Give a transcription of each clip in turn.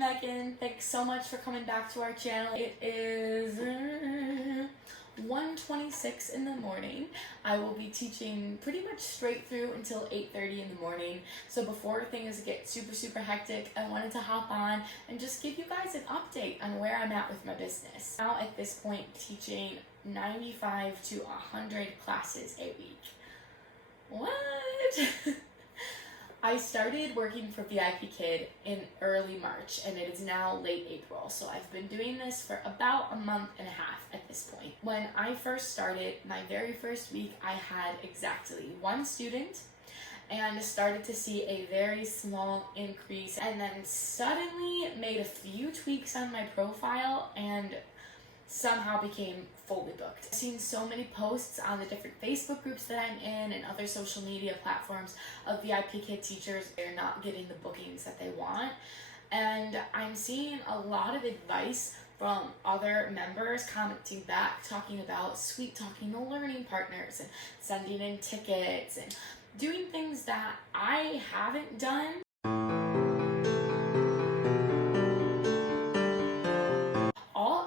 I'm Megan. Thanks so much for coming back to our channel. It is 1:26 in the morning. I will be teaching pretty much straight through until 8:30 in the morning. So before things get super hectic, I wanted to hop on and just give you guys an update on where I'm at with my business. Now at this point, teaching 95 to 100 classes a week. What? I started working for VIPKID in early March and it is now late April, so I've been doing this for about a month and a half at this point. When I first started, my very first week, I had exactly one student and started to see a very small increase, and then suddenly made a few tweaks on my profile and somehow became fully booked. I've seen so many posts on the different Facebook groups that I'm in and other social media platforms of VIPKID teachers. They're not getting the bookings that they want. And I'm seeing a lot of advice from other members commenting back, talking about sweet talking to learning partners and sending in tickets and doing things that I haven't done.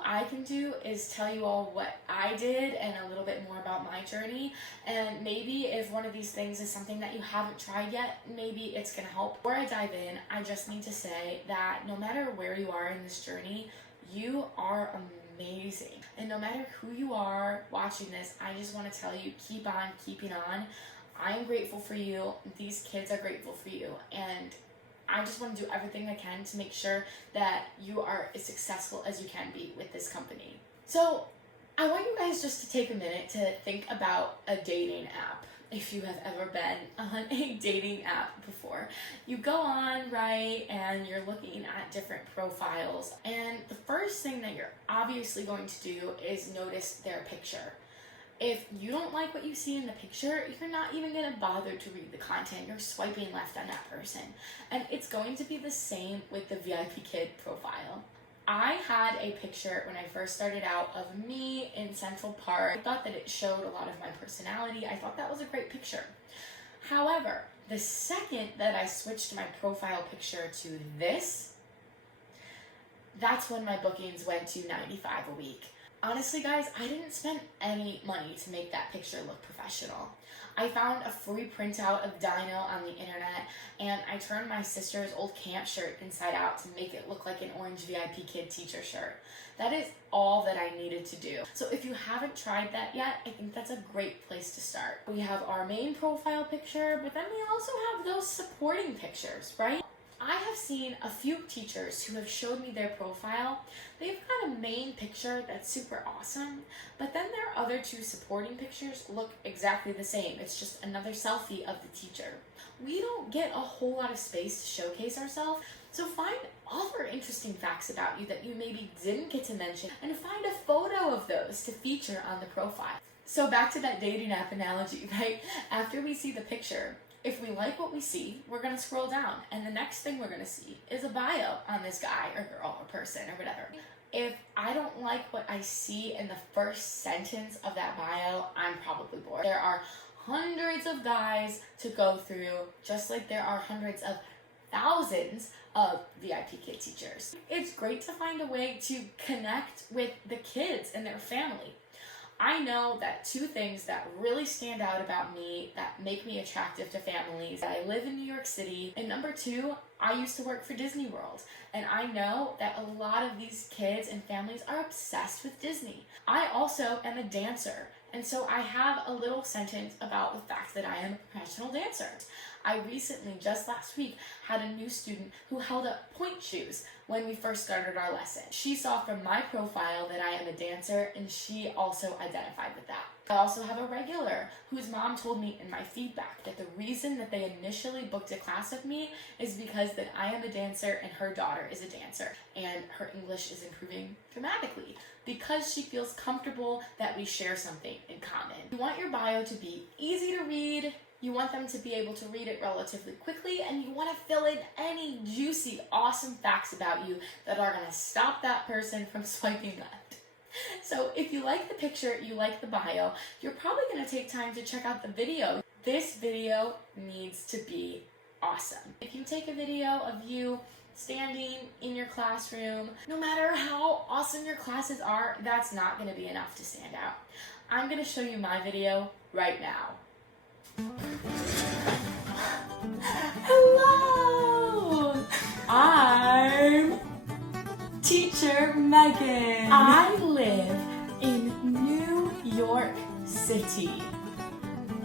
I can do is tell you all what I did and a little bit more about my journey, and maybe if one of these things is something that you haven't tried yet, maybe it's gonna help. Before I dive in, I just need to say that no matter where you are in this journey, you are amazing. And no matter who you are watching this, I just want to tell you, keep on keeping on. I'm grateful for you. These kids are grateful for you, and I just want to do everything I can to make sure that you are as successful as you can be with this company. So I want you guys just to take a minute to think about a dating app. If you have ever been on a dating app before, you go on, right, and you're looking at different profiles, and the first thing that you're obviously going to do is notice their picture. If you don't like what you see in the picture, you're not even going to bother to read the content. You're swiping left on that person. And it's going to be the same with the VIPKID profile. I had a picture when I first started out of me in Central Park. I thought that it showed a lot of my personality. I thought that was a great picture. However, the second that I switched my profile picture to this, that's when my bookings went to 95 a week. Honestly, guys, I didn't spend any money to make that picture look professional. I found a free printout of Dino on the internet, and I turned my sister's old camp shirt inside out to make it look like an orange VIPKID teacher shirt. That is all that I needed to do. So if you haven't tried that yet, I think that's a great place to start. We have our main profile picture, but then we also have those supporting pictures, right? I have seen a few teachers who have showed me their profile. They've got a main picture that's super awesome, but then their other two supporting pictures look exactly the same. It's just another selfie of the teacher. We don't get a whole lot of space to showcase ourselves, so find other interesting facts about you that you maybe didn't get to mention and find a photo of those to feature on the profile. So back to that dating app analogy, right? After we see the picture, if we like what we see, we're going to scroll down, and the next thing we're going to see is a bio on this guy or girl or person or whatever. If I don't like what I see in the first sentence of that bio, I'm probably bored. There are hundreds of guys to go through, just like there are hundreds of thousands of VIPKID teachers. It's great to find a way to connect with the kids and their family. I know that two things that really stand out about me that make me attractive to families: that I live in New York City, and number two, I used to work for Disney World, and I know that a lot of these kids and families are obsessed with Disney. I also am a dancer, and so I have a little sentence about the fact that I am a professional dancer. I recently, just last week, had a new student who held up point shoes when we first started our lesson. She saw from my profile that I am a dancer, and she also identified with that. I also have a regular whose mom told me in my feedback that the reason that they initially booked a class with me is because that I am a dancer and her daughter is a dancer, and her English is improving dramatically because she feels comfortable that we share something in common. You want your bio to be easy to read, you want them to be able to read it relatively quickly, and you want to fill in any juicy, awesome facts about you that are going to stop that person from swiping left. So if you like the picture, you like the bio, you're probably going to take time to check out the video. This video needs to be awesome. If you take a video of you standing in your classroom. No matter how awesome your classes are, that's not going to be enough to stand out. I'm going to show you my video right now. Hello! I'm Teacher Megan. I live in New York City.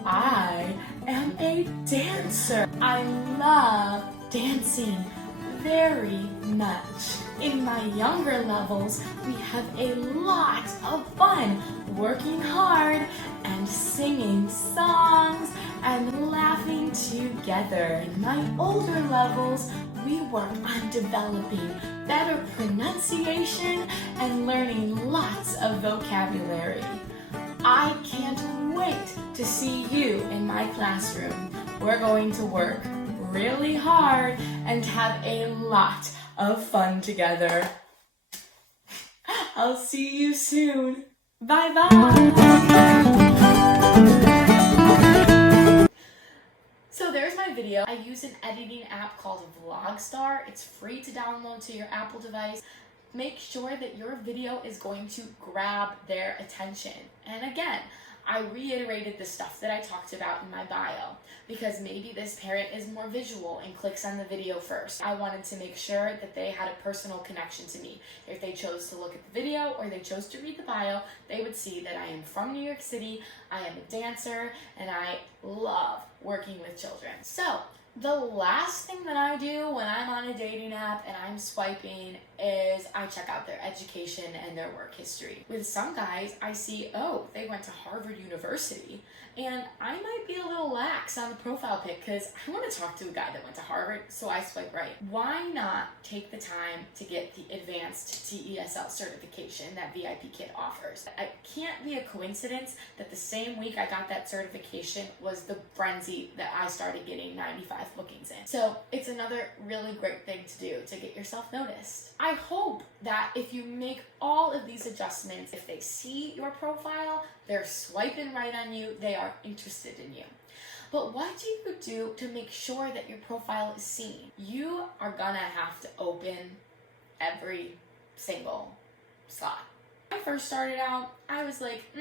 I am a dancer. I love dancing very much. In my younger levels, we have a lot of fun working hard and singing songs and laughing together. In my older levels, we work on developing better pronunciation and learning lots of vocabulary. I can't wait to see you in my classroom. We're going to work really hard and have a lot of fun together. I'll see you soon. Bye bye. So there's my video. I use an editing app called Vlogstar. It's free to download to your Apple device. Make sure that your video is going to grab their attention. And again, I reiterated the stuff that I talked about in my bio because maybe this parent is more visual and clicks on the video first. I wanted to make sure that they had a personal connection to me. If they chose to look at the video or they chose to read the bio, they would see that I am from New York City, I am a dancer, and I love working with children. So, the last thing that I do when I'm on a dating app and I'm swiping is I check out their education and their work history. With some guys, I see, oh, they went to Harvard University, and I might be a little lax on the profile pic because I want to talk to a guy that went to Harvard, so I swipe right. Why not take the time to get the advanced TESL certification that VIPKID offers? It can't be a coincidence that the same week I got that certification was the frenzy that I started getting 95 bookings in. So it's another really great thing to do to get yourself noticed. I hope that if you make all of these adjustments, if they see your profile, they're swiping right on you, they are interested in you. But what do you do to make sure that your profile is seen? You are gonna have to open every single slot. When I first started out, I was like, I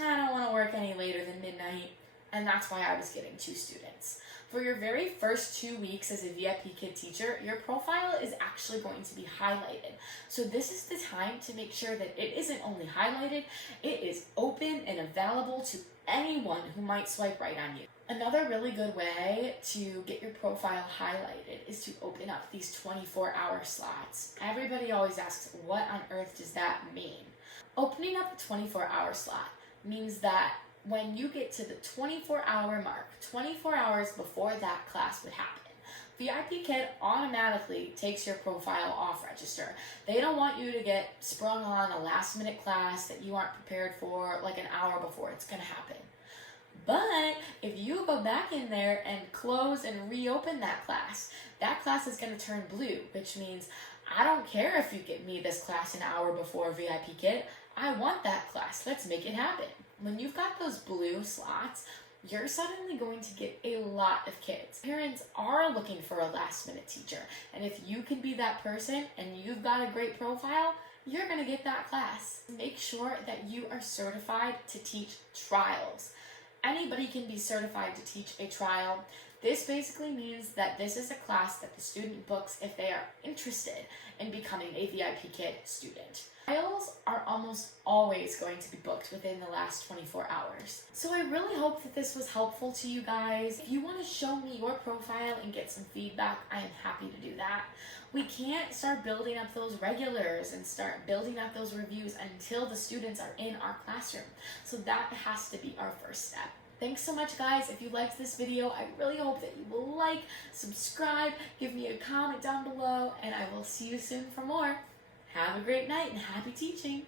don't want to work any later than midnight, and that's why I was getting 2 students. For your very first 2 weeks as a VIPKID teacher, your profile is actually going to be highlighted. So this is the time to make sure that it isn't only highlighted, it is open and available to anyone who might swipe right on you. Another really good way to get your profile highlighted is to open up these 24-hour slots. Everybody always asks, what on earth does that mean? Opening up a 24-hour slot means that when you get to the 24-hour mark, 24 hours before that class would happen, VIPKID automatically takes your profile off register. They don't want you to get sprung on a last-minute class that you aren't prepared for like an hour before it's going to happen. But if you go back in there and close and reopen that class is going to turn blue, which means I don't care if you get me this class an hour before VIPKID. I want that class. Let's make it happen. When you've got those blue slots, you're suddenly going to get a lot of kids. Parents are looking for a last-minute teacher, and if you can be that person and you've got a great profile, you're going to get that class. Make sure that you are certified to teach trials. Anybody can be certified to teach a trial. This basically means that this is a class that the student books if they are interested in becoming a VIPKID student. Trials are almost always going to be booked within the last 24 hours. So I really hope that this was helpful to you guys. If you want to show me your profile and get some feedback, I am happy to do that. We can't start building up those regulars and start building up those reviews until the students are in our classroom. So that has to be our first step. Thanks so much, guys. If you liked this video, I really hope that you will like, subscribe, give me a comment down below, and I will see you soon for more. Have a great night and happy teaching!